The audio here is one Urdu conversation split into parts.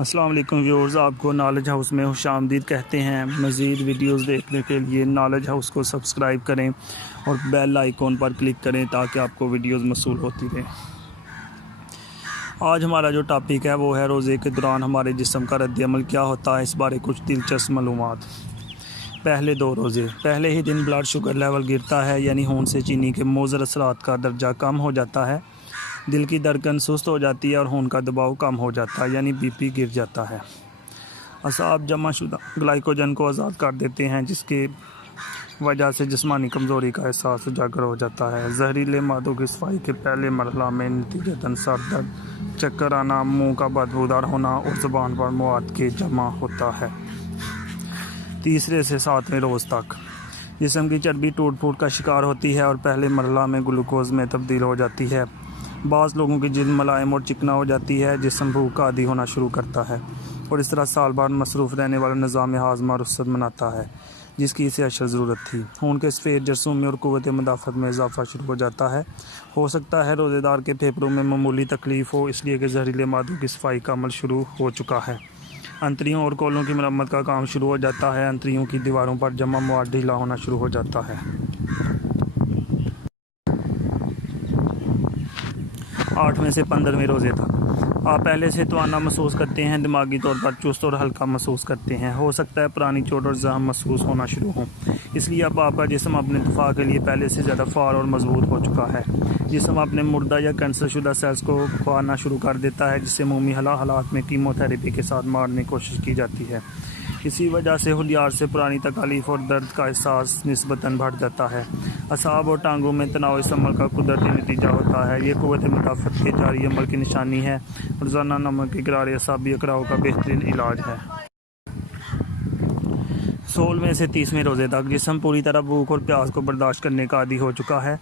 السلام علیکم ویورز، آپ کو نالج ہاؤس میں خوش آمدید کہتے ہیں۔ مزید ویڈیوز دیکھنے کے لیے نالج ہاؤس کو سبسکرائب کریں اور بیل آئیکن پر کلک کریں تاکہ آپ کو ویڈیوز موصول ہوتی رہیں۔ آج ہمارا جو ٹاپک ہے وہ ہے روزے کے دوران ہمارے جسم کا رد عمل کیا ہوتا ہے، اس بارے کچھ دلچسپ معلومات۔ پہلے 2 روزے۔ پہلے ہی دن بلڈ شوگر لیول گرتا ہے، یعنی خون سے چینی کے مضر اثرات کا درجہ کم ہو جاتا ہے، دل کی دھڑکن سست ہو جاتی ہے اور خون کا دباؤ کم ہو جاتا ہے، یعنی بی پی گر جاتا ہے۔ اعصاب جمع شدہ گلائکوجن کو آزاد کر دیتے ہیں، جس کی وجہ سے جسمانی کمزوری کا احساس اجاگر ہو جاتا ہے۔ زہریلے مادوں کی صفائی کے پہلے مرحلہ میں نتیجتاً سر درد، چکر آنا، منہ کا بدبودار ہونا اور زبان پر مواد کے جمع ہوتا ہے۔ 3 سے 7ویں روز تک جسم کی چربی ٹوٹ پھوٹ کا شکار ہوتی ہے اور پہلے مرحلہ میں گلوکوز میں تبدیل ہو جاتی ہے۔ بعض لوگوں کی جلد ملائم اور چکنا ہو جاتی ہے، جسم بھوک کا عادی ہونا شروع کرتا ہے اور اس طرح سال بھر مصروف رہنے والا نظام ہاضمہ رخصت مناتا ہے، جس کی اسے اشد ضرورت تھی۔ خون کے سفید جرثوم میں اور قوت مدافعت میں اضافہ شروع ہو جاتا ہے۔ ہو سکتا ہے روزے دار کے پھیپھڑوں میں معمولی تکلیف ہو، اس لیے کہ زہریلے مادوں کی صفائی کا عمل شروع ہو چکا ہے۔ انتڑیوں اور کولوں کی مرمت کا کام شروع ہو جاتا ہے۔ انتڑیوں کی دیواروں پر جمع مواد ڈھیلا ہونا شروع ہو جاتا ہے۔ 8ویں سے 15ویں روزے تک آپ پہلے سے توانا محسوس کرتے ہیں، دماغی طور پر چست اور ہلکا محسوس کرتے ہیں۔ ہو سکتا ہے پرانی چوٹ اور زخم محسوس ہونا شروع ہوں، اس لیے اب آپ کا جسم اپنے دفاع کے لیے پہلے سے زیادہ فعال اور مضبوط ہو چکا ہے۔ جسم اپنے مردہ یا کینسر شدہ سیلز کو کھوانا شروع کر دیتا ہے، جسے عمومی حالات میں کیمو تھراپی کے ساتھ مارنے کی کوشش کی جاتی ہے۔ اسی وجہ سے ہولیار سے پرانی تکالیف اور درد کا احساس نسبتاً بڑھ جاتا ہے۔ اعصاب اور ٹانگوں میں تناؤ اس عمل کا قدرتی نتیجہ ہوتا ہے۔ یہ قوت مدافعت کے جاری عمل کی نشانی ہے۔ روزانہ نمک کی غرارِ اعصابی اکراؤ کا بہترین علاج ہے۔ 16ویں سے 30ویں روزے تک جسم پوری طرح بھوک اور پیاس کو برداشت کرنے کا عادی ہو چکا ہے۔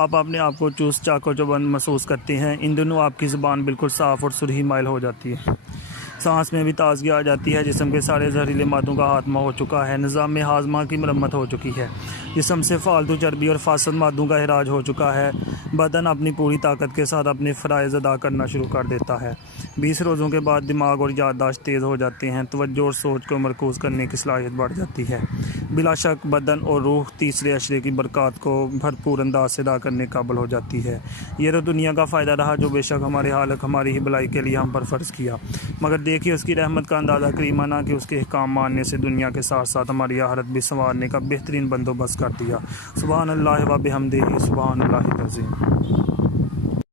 آپ اپنے آپ کو چست، چاق و چوبند محسوس کرتے ہیں۔ ان دنوں آپ کی زبان بالکل صاف اور سرخی مائل ہو جاتی ہے۔ سانس میں بھی تازگی آ جاتی ہے۔ جسم کے سارے زہریلے مادوں کا خاتمہ ہو چکا ہے۔ نظام ہاضمہ کی مرمت ہو چکی ہے۔ جسم سے فالتو چربی اور فاسد مادوں کا اخراج ہو چکا ہے۔ بدن اپنی پوری طاقت کے ساتھ اپنے فرائض ادا کرنا شروع کر دیتا ہے۔ 20 روزوں کے بعد دماغ اور یادداشت تیز ہو جاتے ہیں، توجہ اور سوچ کو مرکوز کرنے کی صلاحیت بڑھ جاتی ہے۔ بلا شک بدن اور روح تیسرے عشرے کی برکات کو بھرپور انداز سے ادا کرنے قابل ہو جاتی ہے۔ یہ تو دنیا کا فائدہ رہا جو بے شک ہمارے خالق ہماری ہی بھلائی کے لیے ہم پر فرض کیا، مگر دیکھیے اس کی رحمت کا اندازہ کریمانہ کہ اس کے احکام ماننے سے دنیا کے ساتھ ساتھ ہماری آخرت بھی سنوارنے کا بہترین بندوبست کر دیا۔ سبحان اللہ و بحمدہ، سبحان اللہ العظیم۔